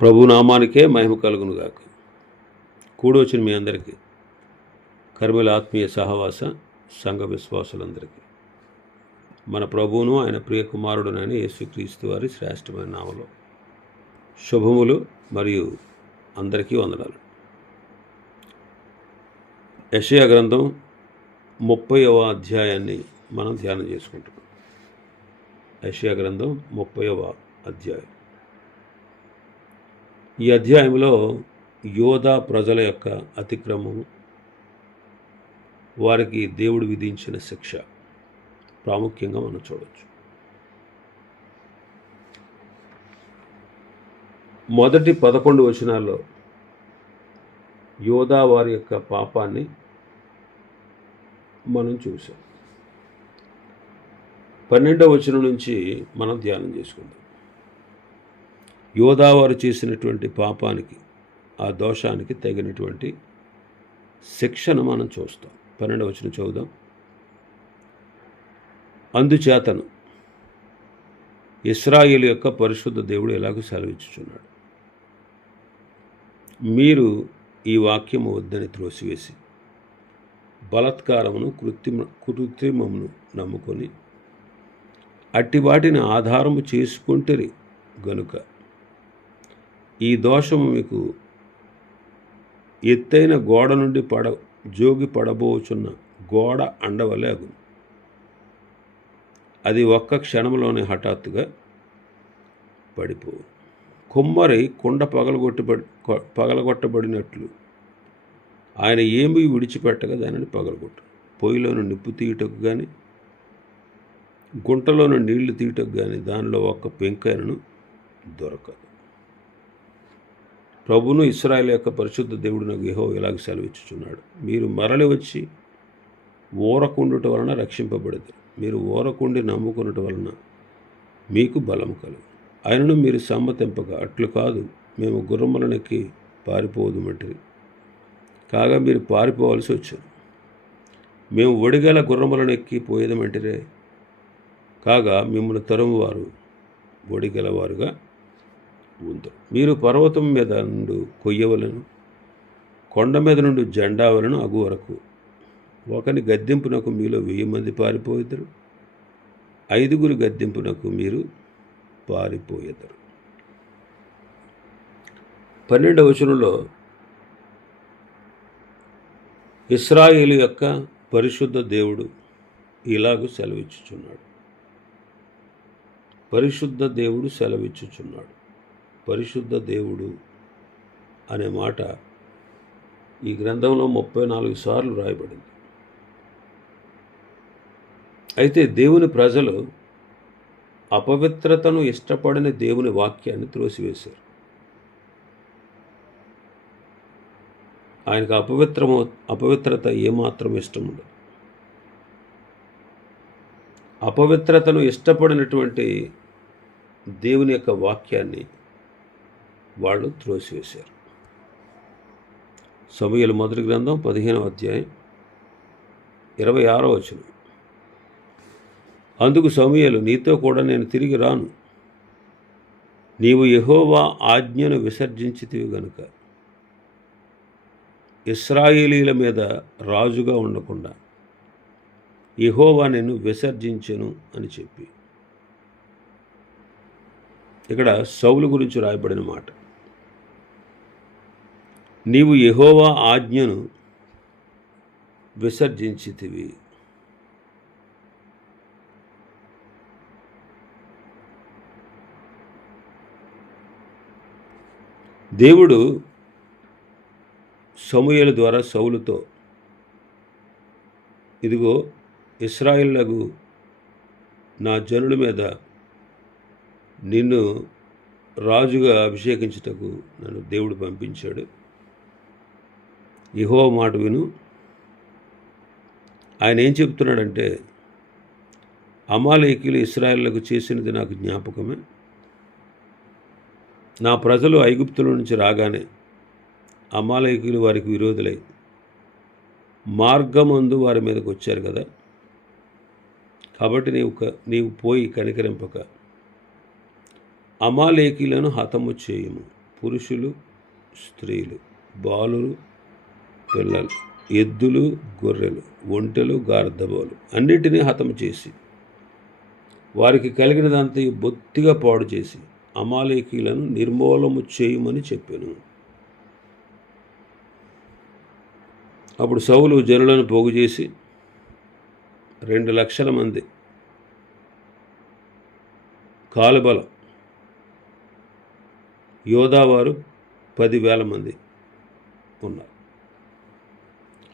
ప్రభునామానికే మహిమ కలుగునుగాక. కూడొచ్చిన మీ అందరికీ కర్మల ఆత్మీయ సహవాస సంఘ విశ్వాసులందరికీ. మన ప్రభువును ఆయన ప్రియ కుమారుడునైన యేసుక్రీస్తు వారి శ్రేష్టమైన నామలో శుభములు మరియు అందరికీ వందనాలు. యషయా గ్రంథం ముప్పైవ అధ్యాయాన్ని మనం ధ్యానం చేసుకుంటున్నాం. యషయా గ్రంథం ముప్పైవ అధ్యాయం. ఈ అధ్యాయంలో యోధా ప్రజల యొక్క అతిక్రమము వారికి దేవుడు విధించిన శిక్ష ప్రాముఖ్యంగా మనం చూడవచ్చు మొదటి పదకొండు వచనాల్లో యోధా వారి యొక్క పాపాన్ని మనం చూసాం పన్నెండవ వచనం నుంచి మనం ధ్యానం చేసుకుందాం. యోధావారు చేసినటువంటి పాపానికి ఆ దోషానికి తగినటువంటి శిక్షను మనం చూస్తాం. పన్నెండు వచ్చిన చదువుదాం. అందుచేతను ఇస్రాయిల్ యొక్క పరిశుద్ధ దేవుడు ఎలాగో సెలవిచ్చుచున్నాడు. మీరు ఈ వాక్యము వద్దని త్రోసివేసి బలత్కారమును కృత్రిమ కృత్రిమమును నమ్ముకొని అట్టి వాటిని ఆధారము చేసుకుంటరి గనుక ఈ దోషము మీకు ఎత్తైన గోడ నుండి పడ జోగి పడబోచున్న గోడ అండవలే అగును. అది ఒక్క క్షణంలోనే హఠాత్తుగా పడిపోవు కుమ్మరి కుండ పగలగొట్టబడి పగలగొట్టబడినట్లు ఆయన ఏమి విడిచిపెట్టగా దానిని పగలగొట్టు పొయ్యిలోని నిప్పు తీయటకు కానీ గుంటలోని నీళ్ళు తీయటకు కానీ దానిలో ఒక్క పెంకైనను దొరకదు. ప్రభును ఇస్రాయల్ యొక్క పరిశుద్ధ దేవుడు నాకు యహో ఇలాగ సెలవిచ్చుచున్నాడు. మీరు మరలి వచ్చి ఊరకుండుట వలన రక్షింపబడదు మీరు ఊరకుండి నమ్ముకున్నట వలన మీకు బలం కలుగు. ఆయనను మీరు సమ్మతింపక అట్లు కాదు మేము గుర్రములనెక్కి పారిపోదుమంటిరి. కాగా మీరు పారిపోవలసి వచ్చారు. మేము ఒడిగల గుర్రములనెక్కి పోయేదమంటిరే. కాగా మిమ్మల్ని తరుము వారు ఒడిగలవారుగా ఉందరు మీరు పర్వతం మీద నుండి కొయ్యవలను కొండ మీద నుండి జెండావలను అగు వరకు ఒకని గద్దెంపునకు మీలో వెయ్యి మంది పారిపోయిద్దరు ఐదుగురు గద్దెంపునకు మీరు పారిపోయేద్దరు పన్నెండవ వచనంలో ఇస్రాయేలు యొక్క పరిశుద్ధ దేవుడు ఇలాగూ సెలవిచ్చుచున్నాడు. పరిశుద్ధ దేవుడు సెలవిచ్చుచున్నాడు. పరిశుద్ధ దేవుడు అనే మాట ఈ గ్రంథంలో ముప్పై నాలుగు సార్లు రాయబడింది. అయితే దేవుని ప్రజలు అపవిత్రతను ఇష్టపడని దేవుని వాక్యాన్ని త్రోసివేశారు. ఆయనకు అపవిత్రము అపవిత్రత ఏమాత్రం ఇష్టం ఉండదు. అపవిత్రతను ఇష్టపడినటువంటి దేవుని యొక్క వాక్యాన్ని వాళ్ళు త్రోసివేశారు. సమయల మొదటి గ్రంథం పదిహేనవ అధ్యాయం ఇరవై ఆరో వచనం. అందుకు సమయలు నీతో కూడా నేను తిరిగి రాను. నీవు యహోవా ఆజ్ఞను విసర్జించితివి గనుక. ఇస్రాయేలీల మీద రాజుగా ఉండకుండా యహోవా నేను విసర్జించెను అని చెప్పి. ఇక్కడ సౌలు గురించి రాయబడిన మాట. నీవు యహోవా ఆజ్ఞను విసర్జించితివి. దేవుడు సమూహల ద్వారా సౌలుతో ఇదిగో ఇస్రాయిల్లకు నా జనుల మీద నిన్ను రాజుగా అభిషేకించుటకు నన్ను దేవుడు పంపించాడు. ఇహో మాట విను. ఆయన ఏం చెప్తున్నాడంటే అమాలయకులు ఇస్రాయళ్ళకు చేసినది నాకు జ్ఞాపకమే. నా ప్రజలు ఐగుప్తుల నుంచి రాగానే అమాలయకులు వారికి విరోధులై మార్గమందు వారి మీదకి వచ్చారు కదా. కాబట్టి నీవు క- నీవు పోయి కనికరింపక. అమాలేకీలను హతము చేయము. పురుషులు స్త్రీలు బాలురు పిల్లలు ఎద్దులు గొర్రెలు ఒంటెలు గార్ధబోలు అన్నిటినీ హతం చేసి వారికి కలిగినదంతా బొత్తిగా పాడు చేసి అమాలేకీలను నిర్మూలము చేయమని చెప్పాను. అప్పుడు సౌలు జనులను పోగు చేసి రెండు లక్షల మంది కాలుబలం యోధావారు పదివేల మంది ఉన్నారు.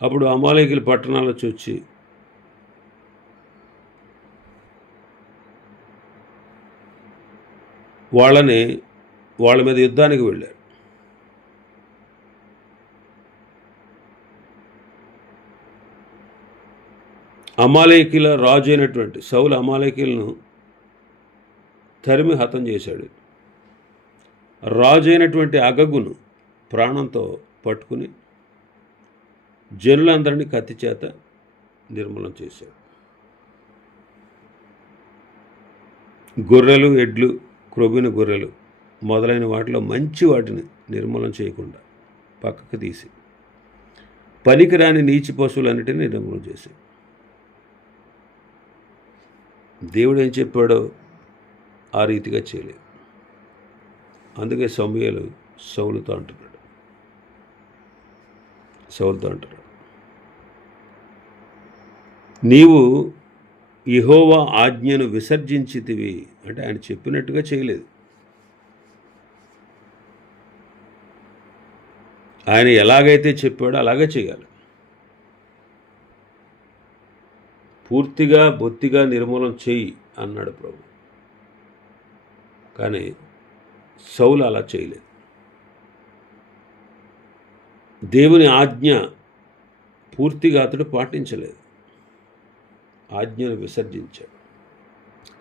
అప్పుడు అమాలేకుల పట్టణాల వచ్చి వాళ్ళని వాళ్ళ మీద యుద్ధానికి వెళ్ళారు. అమాలేకీల రాజు అయినటువంటి సౌలు అమాలేకిలను తరిమి హతం చేశాడు. రాజు అయినటువంటి అగగును ప్రాణంతో పట్టుకుని జనులందరినీ కత్తి చేత నిర్మూలన చేశాడు. గొర్రెలు ఎడ్లు క్రొవ్విన గొర్రెలు మొదలైన వాటిలో మంచి వాటిని నిర్మూలన చేయకుండా పక్కకు తీసి పనికిరాని నీచి పశువులన్నిటిని నిర్మూలన చేశాడు. దేవుడు ఏం చెప్పాడో ఆ రీతిగా చేయలేదు. అందుకే సమయాలు సౌలుతో అంటున్నాడు. సౌలుతో అంటున్నాడు. నీవు ఇహోవా ఆజ్ఞను విసర్జించితివి అంటే ఆయన చెప్పినట్టుగా చేయలేదు. ఆయన ఎలాగైతే చెప్పాడో అలాగే చేయాలి. పూర్తిగా బొత్తిగా నిర్మూలన చేయి అన్నాడు ప్రభు. కానీ సౌలు అలా చేయలేదు. దేవుని ఆజ్ఞ పూర్తిగా అతడు పాటించలేదు. ఆజ్ఞను విసర్జించాడు.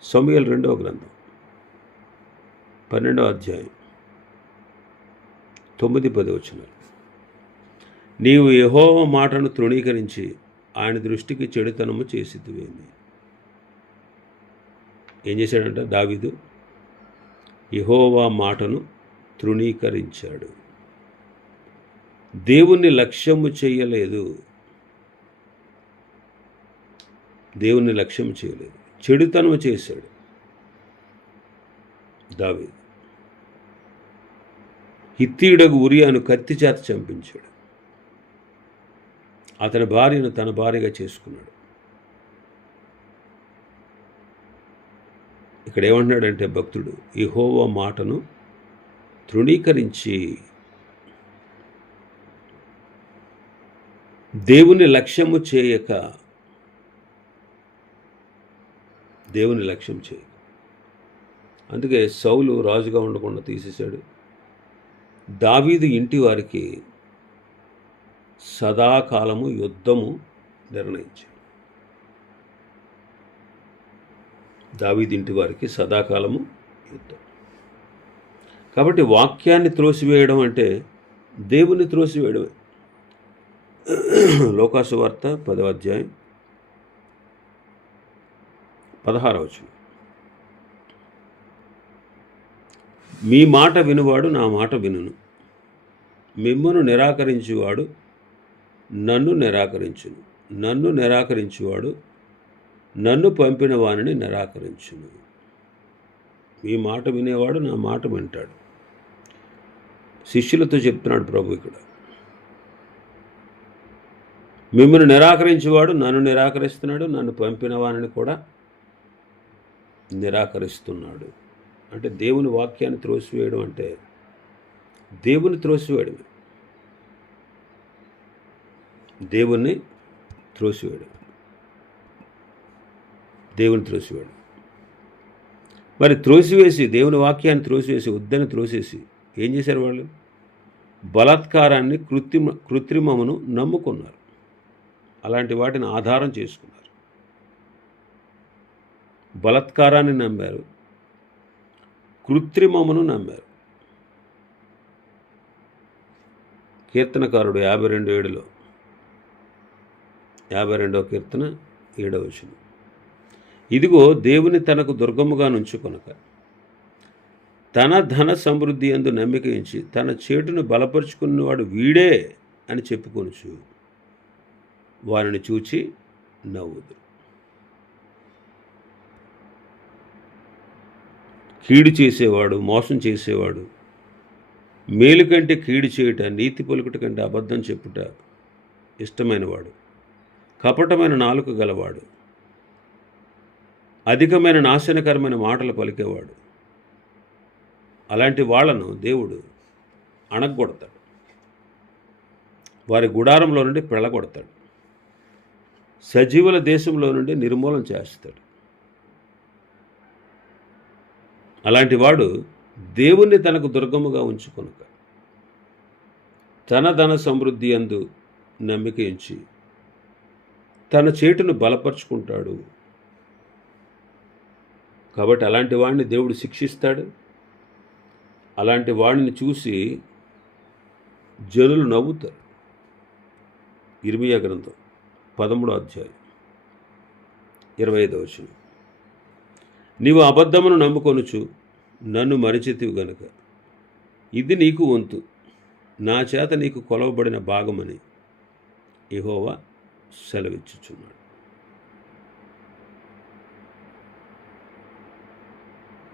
సమయలు రెండవ గ్రంథం పన్నెండవ అధ్యాయం తొమ్మిది పది వచ్చినారు నీవు యహోవ మాటను తృణీకరించి ఆయన దృష్టికి చెడుతనము చేసిద్దువేమి ఏం చేశాడంట దావిదు? యహోవా మాటను తృణీకరించాడు. దేవుణ్ణి లక్ష్యము చేయలేదు. దేవుణ్ణి లక్ష్యం చేయలేదు. చెడుతనం చేశాడు. దావి హిత్తీయుడకు ఉరియాను కత్తి చేత చంపించాడు. అతని భార్యను తన భార్యగా చేసుకున్నాడు. ఇక్కడ ఏమంటున్నాడంటే భక్తుడు ఈ హోవా మాటను తృణీకరించి దేవుని లక్ష్యము చేయక దేవుని లక్ష్యం చేయి. అందుకే సౌలు రాజుగా ఉండకుండా తీసేశాడు. దావీదు ఇంటి వారికి సదాకాలము యుద్ధము నిర్ణయించాడు. దావీదింటి వారికి సదాకాలము యుద్ధం. కాబట్టి వాక్యాన్ని త్రోసివేయడం అంటే దేవుని త్రోసివేయడమే. లోకాసు వార్త పదవ అధ్యాయం పదహారవచ్చు మీ మాట వినువాడు నా మాట వినును. మిమ్మను నిరాకరించువాడు నన్ను నిరాకరించును. నన్ను నిరాకరించువాడు నన్ను పంపిన వానిని నిరాకరించును. మీ మాట వినేవాడు నా మాట వింటాడు. శిష్యులతో చెప్తున్నాడు ప్రభు ఇక్కడ. మిమ్మల్ని నిరాకరించేవాడు నన్ను నిరాకరిస్తున్నాడు నన్ను పంపిన వానిని కూడా నిరాకరిస్తున్నాడు. అంటే దేవుని వాక్యాన్ని త్రోసివేయడం అంటే దేవుని త్రోసివేయడమే. దేవుణ్ణి త్రోసివేయడం దేవుని త్రోసివేయడం. మరి త్రోసివేసి దేవుని వాక్యాన్ని త్రోసివేసి వద్దని త్రోసేసి ఏం చేశారు వాళ్ళు? బలాత్కారాన్ని కృత్రిమ కృత్రిమమును నమ్ముకున్నారు. అలాంటి వాటిని ఆధారం చేసుకున్నారు. బలత్కారాన్ని నమ్మారు. కృత్రిమమును నమ్మారు. కీర్తనకారుడు యాభై రెండు ఏడులో యాభై రెండవ కీర్తన ఏడవ వచనం. ఇదిగో దేవుని తనకు దుర్గముగా నుంచుకొనక తన ధన సమృద్ధి ఎందు నమ్మిక ఇచ్చి తన చేటును బలపరుచుకున్నవాడు వీడే అని చెప్పుకొనుచు వారిని చూచి నవ్వుదురు. కీడు చేసేవాడు మోసం చేసేవాడు మేలు కంటే కీడు చేయుట నీతి పలుకుట కంటే అబద్ధం చెప్పుట ఇష్టమైనవాడు కపటమైన నాలుక గలవాడు అధికమైన నాశనకరమైన మాటలు పలికేవాడు. అలాంటి వాళ్ళను దేవుడు అణగొడతాడు. వారి గుడారంలో నుండి పెళ్ళగొడతాడు సజీవుల దేశంలో నుండి నిర్మూలన చేస్తాడు. అలాంటి వాడు దేవుణ్ణి తనకు దుర్గముగా ఉంచుకొనుక తన ధన సమృద్ధి అందు నమ్మిక ఎంచి తన చేటును బలపరుచుకుంటాడు. కాబట్టి అలాంటి వాడిని దేవుడు శిక్షిస్తాడు. అలాంటి వాడిని చూసి జనులు నవ్వుతారు. ఇర్మియా గ్రంథం పదమూడో అధ్యాయం ఇరవై ఐదవ వచనం. నీవు అబద్ధమును నమ్ముకొనుచు నన్ను మరిచితివి గనుక. ఇది నీకు వంతు. నా చేత నీకు కొలవబడిన భాగమని ఇహోవా సెలవిచ్చుచున్నాడు.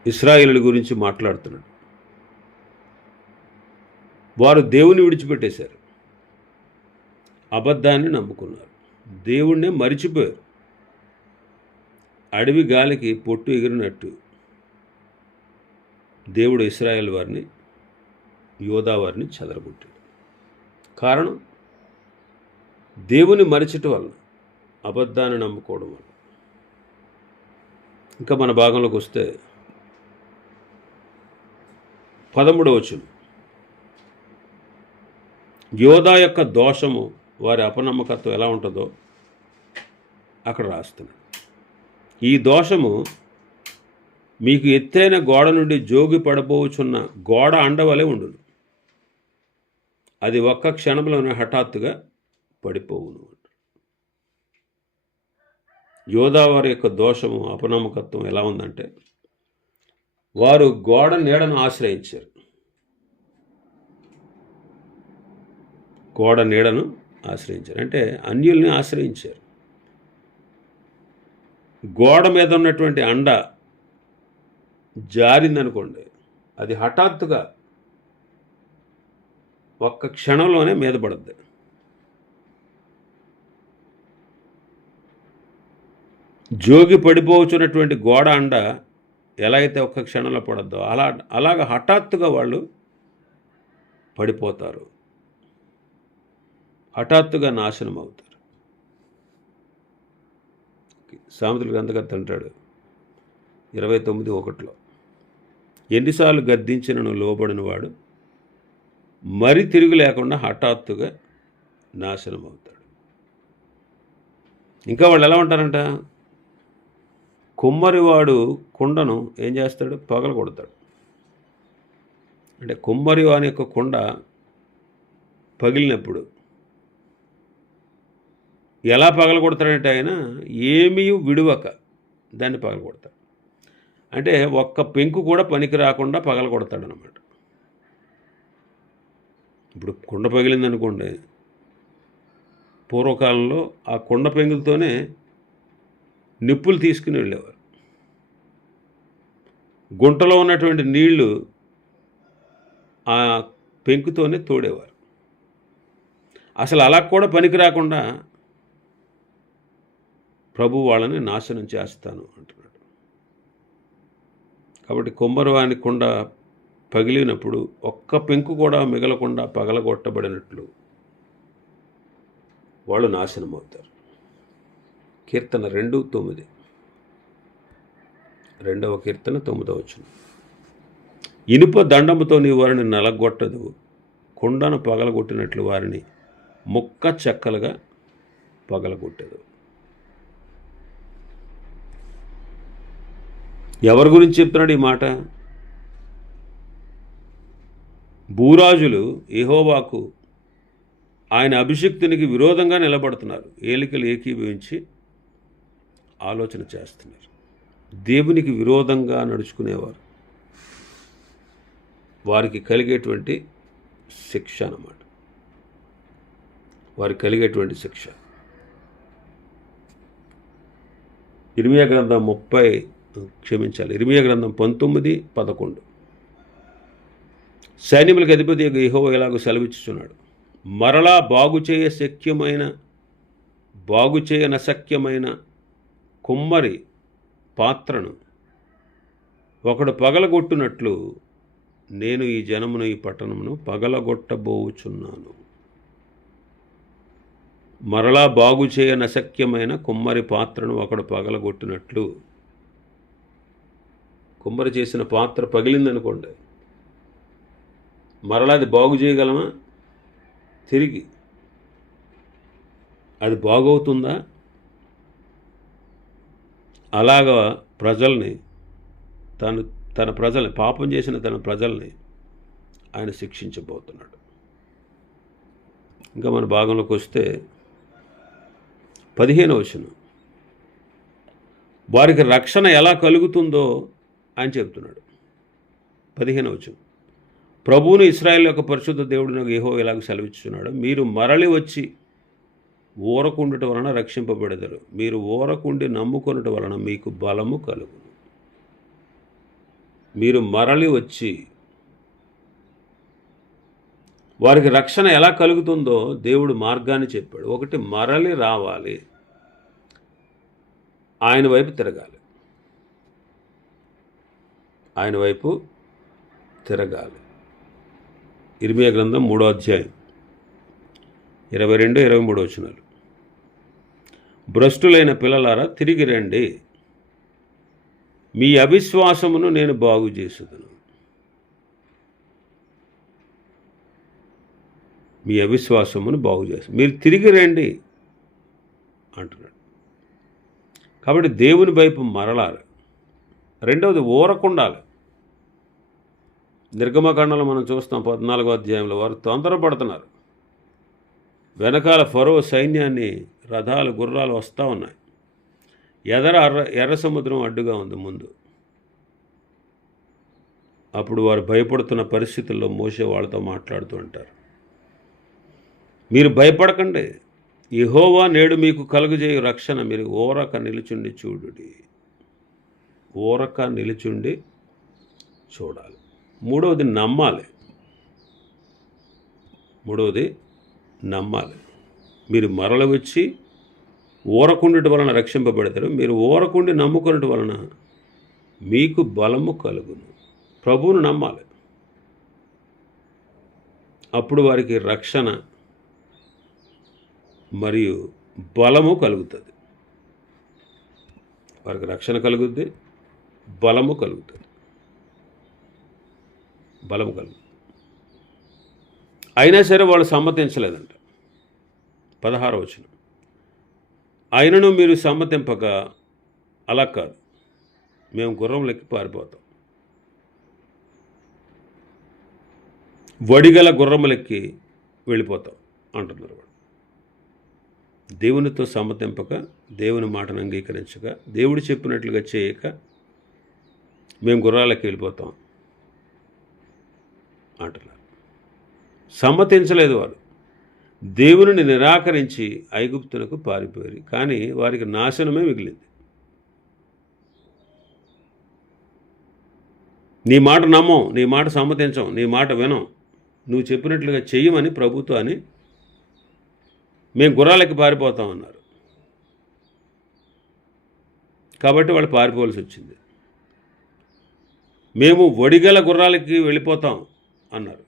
ఇస్రాయిలు గురించి మాట్లాడుతున్నాడు. వారు దేవుని విడిచిపెట్టేశారు. అబద్ధాన్ని నమ్ముకున్నారు. దేవుణ్ణే మరిచిపోయారు. అడవి గాలికి పొట్టు ఎగిరినట్టు దేవుడు ఇస్రాయేల్ వారిని యోధా వారిని చెదరగొట్టాడు. కారణం? దేవుని మరచటం వల్ల అబద్ధాన్ని నమ్ముకోవడం వల్ల ఇంకా మన భాగంలోకి వస్తే పదమూడవచనం యోధా యొక్క దోషము వారి అపనమ్మకత్వం ఎలా ఉంటుందో అక్కడ రాస్తున్నాడు. ఈ దోషము మీకు ఎత్తైన గోడ నుండి జోగి పడబోచున్న గోడ అండవలే ఉండును. అది ఒక్క క్షణంలోనే హఠాత్తుగా పడిపోవును యోధావారి యొక్క దోషము అపనమ్మకత్వం ఎలా ఉందంటే వారు గోడ నీడను ఆశ్రయించారు. గోడ నీడను ఆశ్రయించారు. అంటే అన్యుల్ని ఆశ్రయించారు. గోడ మీద ఉన్నటువంటి అండ జారిందనుకోండి అది హఠాత్తుగా ఒక్క క్షణంలోనే మీద పడుద్ది. జోగి పడిపోవచ్చున్నటువంటి గోడ అండ ఎలా అయితే ఒక్క క్షణంలో పడద్దో అలా అలాగ హఠాత్తుగా వాళ్ళు పడిపోతారు. హఠాత్తుగా నాశనం అవుతారు సామెతల గ్రంథకర్త అంటాడు. ఇరవై తొమ్మిది ఒకటిలో ఎన్నిసార్లు గద్దించినను లోబడిన వాడు మరి తిరుగు లేకుండా హఠాత్తుగా నాశనం అవుతాడు ఇంకా వాళ్ళు ఎలా ఉంటారంట? కుమ్మరివాడు కుండను ఏం చేస్తాడు? పగల కొడతాడు. అంటే కుమ్మరి వాని యొక్క కుండ పగిలినప్పుడు ఎలా పగల కొడతాడంటే ఆయన ఏమీ విడువక దాన్ని పగల కొడతాడు అంటే ఒక్క పెంకు కూడా పనికి రాకుండా పగల కొడతాడు అనమాట ఇప్పుడు కుండ పగిలింది అనుకోండి పూర్వకాలంలో ఆ కుండ పెంగులతోనే నిప్పులు తీసుకుని వెళ్ళేవారు. గుంటలో ఉన్నటువంటి నీళ్ళు ఆ పెంకుతోనే తోడేవారు. అసలు అలా కూడా పనికి రాకుండా ప్రభు వాళ్ళని నాశనం చేస్తాను అంటున్నాడు. కాబట్టి కుంభరవాణి కుండ పగిలినప్పుడు ఒక్క పెంకు కూడా మిగలకుండా పగలగొట్టబడినట్లు వాళ్ళు నాశనం అవుతారు కీర్తన రెండు తొమ్మిది. రెండవ కీర్తన తొమ్మిదవ వచ్చిన ఇనుప దండముతో నీ వారిని నలగొట్టదు. కుండను పగలగొట్టినట్లు వారిని ముక్క చెక్కలుగా పగలగొట్టదు. ఎవరి గురించి చెప్తున్నాడు ఈ మాట? భూరాజులు ఏహోవాకు ఆయన అభిషిక్తునికి విరోధంగా నిలబడుతున్నారు. ఏలికలు ఏకీభవించి ఆలోచన చేస్తున్నారు. దేవునికి విరోధంగా నడుచుకునేవారు. వారికి కలిగేటువంటి శిక్ష అన్నమాట. వారికి కలిగేటువంటి శిక్ష. ఇరిమియా గ్రంథం ముప్పై క్షమించాలి. ఇరిమియా గ్రంథం పంతొమ్మిది పదకొండు. సైన్యములకు అధిపతి ఇహో ఇలాగ సెలవిచ్చుచున్నాడు. మరలా బాగు చేయ శక్యమైన బాగు చేయనశక్యమైన కుమ్మరి పాత్రను ఒకడు పగలగొట్టునట్లు నేను ఈ జనమును ఈ పట్టణమును పగలగొట్టబోచున్నాను. మరలా బాగు చేయనశక్యమైన కుమ్మరి పాత్రను ఒకడు పగలగొట్టినట్లు కుమ్మరి చేసిన పాత్ర పగిలిందనుకోండి. మరలా అది బాగు చేయగలమా? తిరిగి. అది బాగవుతుందా? అలాగా ప్రజల్ని తను తన ప్రజల్ని పాపం చేసిన తన ప్రజల్ని ఆయన శిక్షించబోతున్నాడు. ఇంకా మన భాగంలోకి వస్తే పదిహేను వచనం. వారికి రక్షణ ఎలా కలుగుతుందో ఆయన చెప్తున్నాడు పదిహేను వచనం. ప్రభువును ఇస్రాయల్ యొక్క పరిశుద్ధ దేవుడిని ఏహో ఇలాగ సెలవిస్తున్నాడు మీరు మరలి వచ్చి ఊరకుండుట వలన రక్షింపబడతారు మీరు ఊరకుండి నమ్ముకొనుట వలన మీకు బలము కలుగును. మీరు మరలి వచ్చి వారికి రక్షణ ఎలా కలుగుతుందో దేవుడు మార్గాన్ని చెప్పాడు. ఒకటి మరలి రావాలి. ఆయన వైపు తిరగాలి. ఆయన వైపు తిరగాలి. ఇరిమియా గ్రంథం మూడో అధ్యాయం. ఇరవై రెండు ఇరవై మూడు వచనాలు. భ్రష్టులైన పిల్లలారా తిరిగి రండి. మీ అవిశ్వాసమును నేను బాగు చేసుదును. మీ అవిశ్వాసమును బాగు చేస్తాను మీరు తిరిగి రండి అంటున్నాడు. కాబట్టి దేవుని వైపు మరలాలి. రెండవది ఊరకుండాలి నిర్గమకాండంలో మనం చూస్తాం పద్నాలుగో అధ్యాయంలో వారు తొందరపడుతున్నారు. వెనకాల ఫరో సైన్యాన్ని రథాలు గుర్రాలు వస్తూ ఉన్నాయి. ఎదర ఎర్ర ఎర్ర సముద్రం అడ్డుగా ఉంది ముందు. అప్పుడు వారు భయపడుతున్న పరిస్థితుల్లో మోసే వాళ్ళతో మాట్లాడుతూ ఉంటారు. మీరు భయపడకండి. యహోవా నేడు మీకు కలుగజేయు రక్షణ. మీరు ఓరక నిలుచుండి చూడుడి. ఓరక నిలుచుండి చూడాలి. మూడవది నమ్మాలి. మూడవది నమ్మాలి. మీరు మరల వచ్చి ఊరకుండుట వలన రక్షింపబడతారు. మీరు ఊరకుండి నమ్ముకున్నటి వలన మీకు బలము కలుగును. ప్రభువును నమ్మాలి. అప్పుడు వారికి రక్షణ మరియు బలము కలుగుతుంది. వారికి రక్షణ కలుగుద్ది బలము కలుగుతుంది. బలము కలుగు. అయినా సరే వాళ్ళు సమ్మతించలేదంట. పదహారు వచ్చిన అయినను మీరు సమ్మతింపక అలా కాదు. మేము గుర్రం లెక్కి పారిపోతాం. వడిగల గుర్రములెక్కి వెళ్ళిపోతాం అంటున్నారు వాడు దేవునితో సమ్మతింపక దేవుని మాటను అంగీకరించక దేవుడు చెప్పినట్లుగా చేయక మేము గుర్రాలకి వెళ్ళిపోతాం. అంటున్నారు. సమ్మతించలేదు వారు. దేవుని నిరాకరించి ఐగుప్తులకు పారిపోయారు. కానీ వారికి నాశనమే మిగిలింది. నీ మాట నమ్మం నీ మాట సమ్మతించం నీ మాట వినం నువ్వు చెప్పినట్లుగా చెయ్యమని ప్రభుత్వాన్ని మేము గుర్రాలకి పారిపోతామన్నారు కాబట్టి వాళ్ళు పారిపోవాల్సి వచ్చింది. మేము వడిగల గుర్రాలకి వెళ్ళిపోతాం. అన్నారు.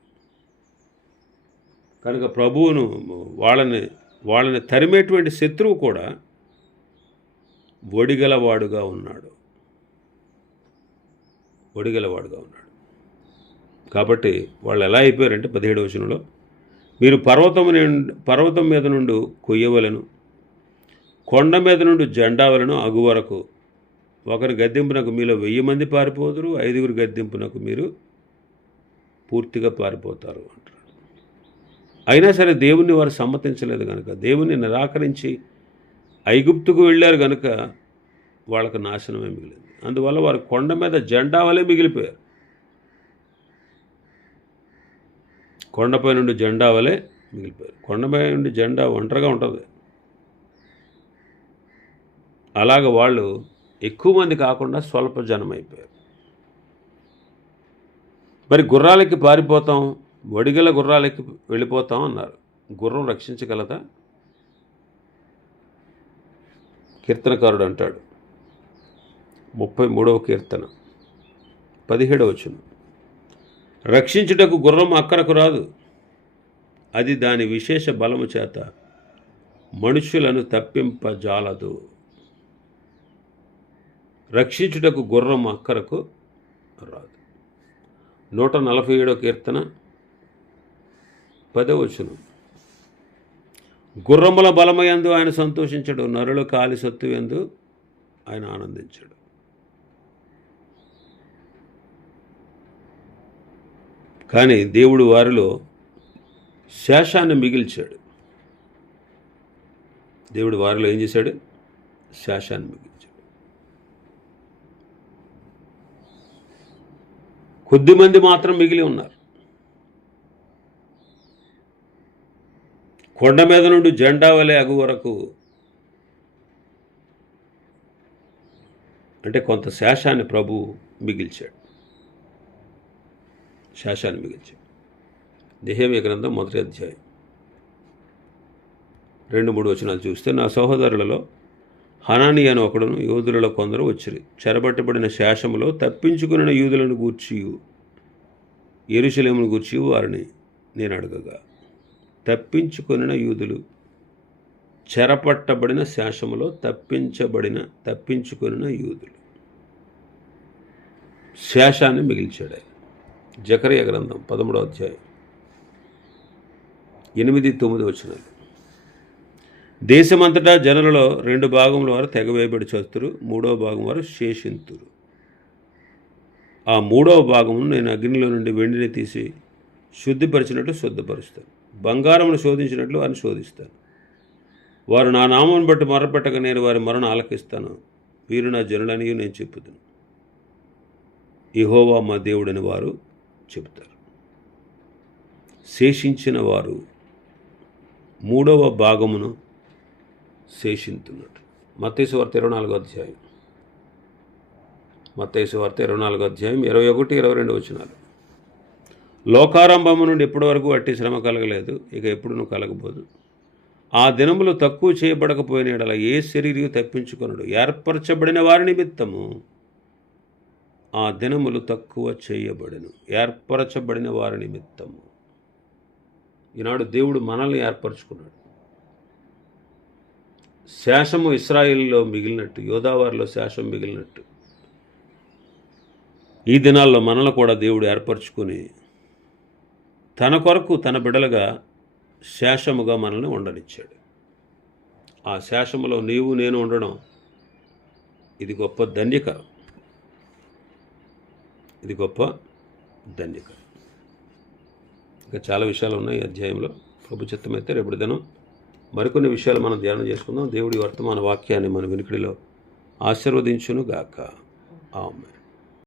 కనుక ప్రభువును వాళ్ళని వాళ్ళని తరిమేటువంటి శత్రువు కూడా ఒడిగలవాడుగా ఉన్నాడు. ఒడిగలవాడుగా ఉన్నాడు. కాబట్టి వాళ్ళు ఎలా అయిపోయారంటే పదిహేడు వచనంలో మీరు పర్వతం పర్వతం మీద నుండి కొయ్యవలను కొండ మీద నుండి జెండావలను అగు వరకు ఒకరి గద్దెంపునకు మీలో వెయ్యి మంది పారిపోదురు ఐదుగురు గద్దెంపునకు మీరు పూర్తిగా పారిపోతారు అంటారు అయినా సరే దేవుణ్ణి వారు సమ్మతించలేదు కనుక దేవుణ్ణి నిరాకరించి ఐగుప్తుకు వెళ్ళారు కనుక వాళ్ళకు నాశనమే మిగిలింది. అందువల్ల వారు కొండ మీద జెండా వలె మిగిలిపోయారు. కొండపై నుండి జెండా వలె మిగిలిపోయారు. కొండపై నుండి జెండా ఒంటరిగా ఉంటుంది. అలాగ వాళ్ళు ఎక్కువ మంది కాకుండా స్వల్ప జనం అయిపోయారు మరి గుర్రాలకి పారిపోతాం వడిగల గుర్రాలకి వెళ్ళిపోతాం అన్నారు. గుర్రం రక్షించగలదా? కీర్తనకారుడు అంటాడు. ముప్పై మూడవ కీర్తన పదిహేడవ వచనం. రక్షించుటకు గుర్రం అక్కరకు రాదు. అది దాని విశేష బలము చేత మనుషులను తప్పింపజాలదు. రక్షించుటకు గుర్రం అక్కరకు రాదు. నూట నలభై ఏడో కీర్తన పదవచనం గుర్రముల బలమయందు ఆయన సంతోషించడు నరుల కాలి సత్తు ఎందు ఆయన ఆనందించాడు. కానీ దేవుడు వారిలో శేషాన్ని మిగిల్చాడు. దేవుడు వారిలో ఏం చేశాడు? శేషాన్ని మిగిల్చాడు. కొద్ది మంది మాత్రం మిగిలి ఉన్నారు. కొండ మీద నుండి జెండా వలె అగు వరకు అంటే కొంత శేషాన్ని ప్రభు మిగిల్చాడు. శేషాన్ని మిగిల్చాడు. దేహమే గ్రంథం మొదటి అధ్యాయం. రెండు మూడు వచనాలు చూస్తే నా సహోదరులలో హనాని అని ఒకడును యూదులలో కొందరు వచ్చిరి. చెరబట్టబడిన శేషములో తప్పించుకున్న యూదులను గూర్చి ఎరుశలేమును గూర్చి వారిని నేను అడగగా. తప్పించుకొనిన యూదులు చెరపట్టబడిన శేషములో తప్పించబడిన తప్పించుకొనిన యూదులు. శేషాన్ని మిగిల్చాడు ఆయన. గ్రంథం పదమూడో అధ్యాయం. ఎనిమిది తొమ్మిది వచ్చినాలు దేశమంతటా జనులలో రెండు భాగముల వారు తెగవేయబడి చేస్తురు మూడవ భాగం వారు శేషింతురు. ఆ మూడవ భాగమును నేను అగ్నిలో నుండి వెండిని తీసి శుద్ధిపరిచినట్లు శుద్ధపరుస్తాను. బంగారమును శోధించినట్లు వారిని శోధిస్తాను. వారు నా నామం బట్టి మరపెట్టక నేను వారి మరణ ఆలకిస్తాను. వీరు నా జనులని నేను చెప్పుతాను ఇహోవా మా దేవుడని వారు చెబుతారు. శేషించిన వారు మూడవ భాగమును శేషింతున్నట్టు. మత్తేసు వార్త ఇరవై నాలుగో అధ్యాయం. మత్తేసు వార్త ఇరవై నాలుగో అధ్యాయం ఇరవై ఒకటి ఇరవై రెండు వచ్చినాలు లోకారంభము నుండి ఇప్పటి వరకు అట్టి శ్రమ కలగలేదు ఇక ఎప్పుడునూ కలగబోదు. ఆ దినములు తక్కువ చేయబడకపోయిన అలా ఏ శరీరం తప్పించుకొనడు? ఏర్పరచబడిన వారి నిమిత్తము ఆ దినములు తక్కువ చేయబడను. ఏర్పరచబడిన వారి నిమిత్తము. ఈనాడు దేవుడు మనల్ని ఏర్పరచుకున్నాడు. శేషము ఇస్రాయిల్లో మిగిలినట్టు యోధావారిలో శేషం మిగిలినట్టు. ఈ దినాల్లో మనల్ని కూడా దేవుడు ఏర్పరచుకొని తన కొరకు తన బిడలుగా శేషముగా మనల్ని ఉండనిచ్చాడు. ఆ శేషములో నీవు నేను ఉండడం ఇది గొప్ప ధన్యక. ఇది గొప్ప ధన్యక. ఇంకా చాలా విషయాలు ఉన్నాయి ఈ అధ్యాయంలో. ప్రభు చిత్తమైతే రేపటి దినం మరికొన్ని విషయాలు మనం ధ్యానం చేసుకుందాం. దేవుడి వర్తమాన వాక్యాన్ని మన వినికిడిలో ఆశీర్వదించును గాక ఆమె